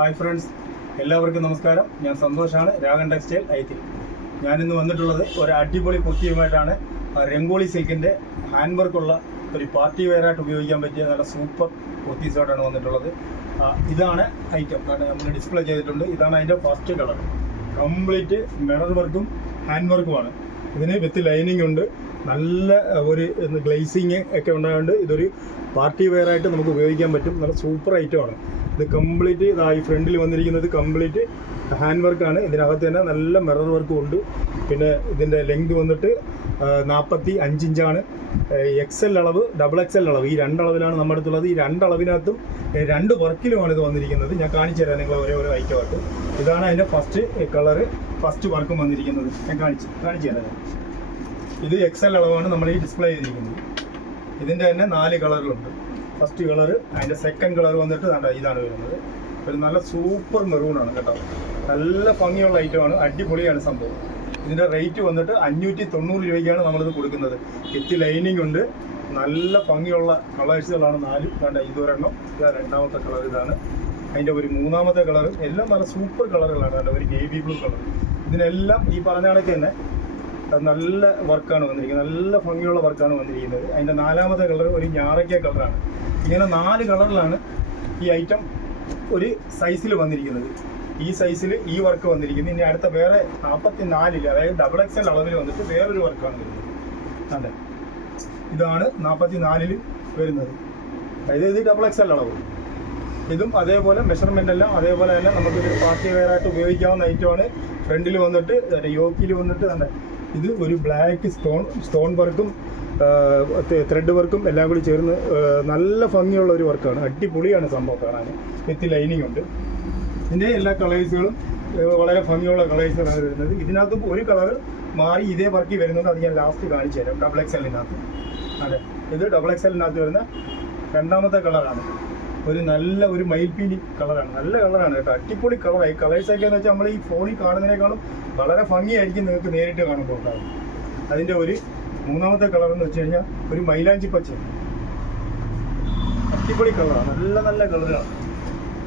Hi friends. എല്ലാവർക്കും നമസ്കാരം. ഞാൻ സന്തോഷാണ്. രാഗൻ ടെക്സ്റ്റൈൽ ഐത്തിൽ ഞാനിന്ന് വന്നിട്ടുള്ളത് ഒരു അടിപൊളി കുത്തിയുമായിട്ടാണ് ആ രംഗോളി സിൽക്കിന്റെ ഹാൻഡ് വർക്കുള്ള ഒരു പാർട്ടി വെയറായിട്ട് ഉപയോഗിക്കാൻ പറ്റിയ നല്ല സൂപ്പർ കുർത്തീസായിട്ടാണ് വന്നിട്ടുള്ളത്. ഇതാണ് ഐറ്റം. കാരണം നമ്മൾ ഡിസ്പ്ലേ ചെയ്തിട്ടുണ്ട്. ഇതാണ് അതിന്റെ ഫസ്റ്റ് കളർ. കംപ്ലീറ്റ് മിറർ വർക്കും ഹാൻഡ് വർക്കുമാണ്. ഇതിന് വിത്ത് ലൈനിങ് ഉണ്ട്. നല്ല ഒരു ഗ്ലേസിങ് ഒക്കെ ഉണ്ടായതുകൊണ്ട് ഇതൊരു പാർട്ടി വെയറായിട്ട് നമുക്ക് ഉപയോഗിക്കാൻ പറ്റും. നല്ല സൂപ്പർ ഐറ്റമാണ് ഇത് കംപ്ലീറ്റ് ഇതാ ഈ ഫ്രണ്ടിൽ വന്നിരിക്കുന്നത് കംപ്ലീറ്റ് ഹാൻഡ് വർക്കാണ് ഇതിനകത്ത് തന്നെ നല്ല മിറർ വർക്കും ഉണ്ട്. പിന്നെ ഇതിന്റെ ലെങ്ത് വന്നിട്ട് നാൽപ്പത്തി അഞ്ചിഞ്ചാണ് എക്സ് എൽ അളവ് ഡബിൾ എക്സ് എൽ അളവ്. ഈ രണ്ടളവിലാണ് നമ്മുടെ അടുത്തുള്ളത്. ഈ രണ്ടളവിനകത്തും രണ്ട് വർക്കിലുമാണ് ഇത് വന്നിരിക്കുന്നത്. ഞാൻ കാണിച്ചു തരാം നിങ്ങൾ ഓരോ ഓരോ ഐറ്റമായിട്ട് ഇതാണ് അതിന്റെ ഫസ്റ്റ് കളറ് ഫസ്റ്റ് വർക്കും വന്നിരിക്കുന്നത്. ഞാൻ കാണിച്ചു കാണിച്ചു തരാം. ഇത് എക്സ് എൽ അളവാണ് നമ്മൾ ഈ ഡിസ്പ്ലേ ചെയ്തിരിക്കുന്നത്. ഇതിന്റെ തന്നെ നാല് കളറിലുണ്ട് ഫസ്റ്റ് കളർ അതിന്റെ സെക്കൻഡ് കളർ വന്നിട്ട് നല്ല ഇതാണ് വരുന്നത്. ഒരു നല്ല സൂപ്പർ മെറൂണാണ് കേട്ടോ. നല്ല ഭംഗിയുള്ള ഐറ്റമാണ് അടിപൊളിയാണ് സംഭവം. ഇതിന്റെ റേറ്റ് വന്നിട്ട് അഞ്ഞൂറ്റി തൊണ്ണൂറ് രൂപയ്ക്കാണ് നമ്മളിത് കൊടുക്കുന്നത്. എത്തി ലൈനിങ് ഉണ്ട്. നല്ല ഭംഗിയുള്ള കളേഴ്സുകളാണ് നാല്. വേണ്ട ഇതൊരെണ്ണം. ഇതാ രണ്ടാമത്തെ കളർ ഇതാണ്. അതിന്റെ ഒരു മൂന്നാമത്തെ കളർ എല്ലാം നല്ല സൂപ്പർ കളറുകളാണ് നല്ല ഒരു നേവി ബ്ലൂ കളർ ഇതിനെല്ലാം ഈ പറഞ്ഞ കണക്ക് തന്നെ. നല്ല വർക്കാണ് വന്നിരിക്കുന്നത്. നല്ല ഭംഗിയുള്ള വർക്കാണ് വന്നിരിക്കുന്നത്. അതിന്റെ നാലാമത്തെ കളർ ഒരു ഞാറയ്ക്ക കളറാണ് ഇങ്ങനെ നാല് കളറിലാണ് ഈ ഐറ്റം ഒരു സൈസിൽ വന്നിരിക്കുന്നത്. ഈ സൈസിൽ ഈ വർക്ക് വന്നിരിക്കുന്നത് ഇനി അടുത്ത വേറെ നാൽപ്പത്തി നാലിൽ അതായത് ഡബിൾ എക്സ് എൽ അളവിൽ വന്നിട്ട് വേറൊരു വർക്കാണ് വരുന്നത്. അതെ ഇതാണ് നാൽപ്പത്തി നാലിൽ വരുന്നത്. അതായത് ഇത് ഡബിൾ എക്സ് എൽ അളവ്. ഇതും അതേപോലെ മെഷർമെന്റ് എല്ലാം അതേപോലെ തന്നെ നമുക്കൊരു പാർട്ടി വെയറായിട്ട് ഉപയോഗിക്കാവുന്ന ഐറ്റമാണ് ഫ്രണ്ടിൽ വന്നിട്ട് യോക്കിൽ വന്നിട്ട് തന്നെ ഇത് ഒരു ബ്ലാക്ക് സ്റ്റോൺ സ്റ്റോൺ വർക്കും ത്രെഡ് വർക്കും എല്ലാം കൂടി ചേർന്ന് നല്ല ഭംഗിയുള്ള ഒരു വർക്കാണ് അടിപൊളിയാണ് സംഭവം കാണാൻ. വിത്ത് ലൈനിങ് ഉണ്ട്. ഇതിന്റെ എല്ലാ കളേഴ്സുകളും വളരെ ഭംഗിയുള്ള കളേഴ്സുകളാണ് വരുന്നത്. ഇതിനകത്ത് ഒരു കളർ മാറി ഇതേ വർക്കിൽ വരുന്നുണ്ട് അത് ഞാൻ ലാസ്റ്റ് കാണിച്ചു തരാം. ഡബിൾ എക്സ് എല്ലിനകത്ത് അതെ. ഇത് ഡബിൾ എക്സ് എല്ലിനകത്ത് വരുന്ന രണ്ടാമത്തെ കളറാണ് ഒരു നല്ല ഒരു മയിൽപ്പീലി കളറാണ് നല്ല കളറാണ് കേട്ടോ. അടിപൊളി കളറായി കളേഴ്സൊക്കെ എന്ന് വെച്ചാൽ നമ്മൾ ഈ ഫോണിൽ കാണുന്നതിനേക്കാളും വളരെ ഭംഗിയായിരിക്കും നിങ്ങൾക്ക് നേരിട്ട് കാണുമ്പോൾ ഉണ്ടാകും അതിന്റെ ഒരു മൂന്നാമത്തെ കളർ എന്ന് വെച്ച് കഴിഞ്ഞാൽ ഒരു മൈലാഞ്ചി പച്ച. അടിപൊളി കളറാണ് നല്ല നല്ല കളറാണ്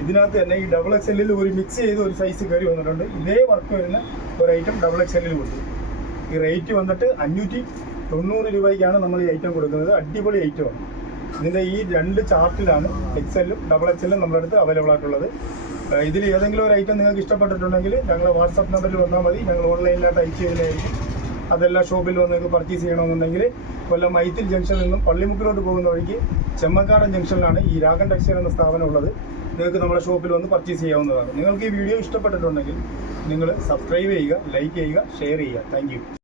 ഇതിനകത്ത് തന്നെ ഈ ഡബിൾ എക്സ് എല്ലിൽ ഒരു മിക്സ് ചെയ്ത് ഒരു സൈസ് കയറി വന്നിട്ടുണ്ട്. ഇതേ വർക്ക് വരുന്ന ഒരു ഐറ്റം ഡബിൾ എക്സ് എല്ലിൽ കൊടുത്തു. ഈ റേറ്റ് വന്നിട്ട് അഞ്ഞൂറ്റി തൊണ്ണൂറ് രൂപയ്ക്കാണ് നമ്മൾ ഈ ഐറ്റം കൊടുക്കുന്നത്. അടിപൊളി ഐറ്റമാണ് ഇതിന്റെ ഈ രണ്ട് ചാർട്ടിലാണ് എക്സെല്ലും ഡബിൾ എക്സെല്ലും നമ്മുടെ അടുത്ത് അവൈലബിൾ ആയിട്ടുള്ളത്. ഇതിൽ ഏതെങ്കിലും ഒരു ഐറ്റം നിങ്ങൾക്ക് ഇഷ്ടപ്പെട്ടിട്ടുണ്ടെങ്കിൽ ഞങ്ങൾ വാട്സാപ്പ് നമ്പറിൽ വന്നാൽ മതി. ഞങ്ങൾ ഓൺലൈനിലായിട്ട് അയച്ചു തരുന്നതായിരിക്കും. അതെല്ലാം ഷോപ്പിൽ വന്ന് നിങ്ങൾക്ക് പർച്ചേസ് ചെയ്യണമെന്നുണ്ടെങ്കിൽ കൊല്ലം മൈത്തിൽ ജംഗ്ഷനിൽ നിന്നും പള്ളിമുക്കിലോട്ട് പോകുന്ന വഴിക്ക് ചെമ്മക്കാടൻ ജംഗ്ഷനിലാണ് ഈ രാഗൻ ടെക്സ്റ്റൈൽ എന്ന സ്ഥാപനം ഉള്ളത്. നിങ്ങൾക്ക് നമ്മുടെ ഷോപ്പിൽ വന്ന് പർച്ചേസ് ചെയ്യാവുന്നതാണ്. നിങ്ങൾക്ക് ഈ വീഡിയോ ഇഷ്ടപ്പെട്ടിട്ടുണ്ടെങ്കിൽ നിങ്ങൾ സബ്സ്ക്രൈബ് ചെയ്യുക ലൈക്ക് ചെയ്യുക ഷെയർ ചെയ്യുക. താങ്ക്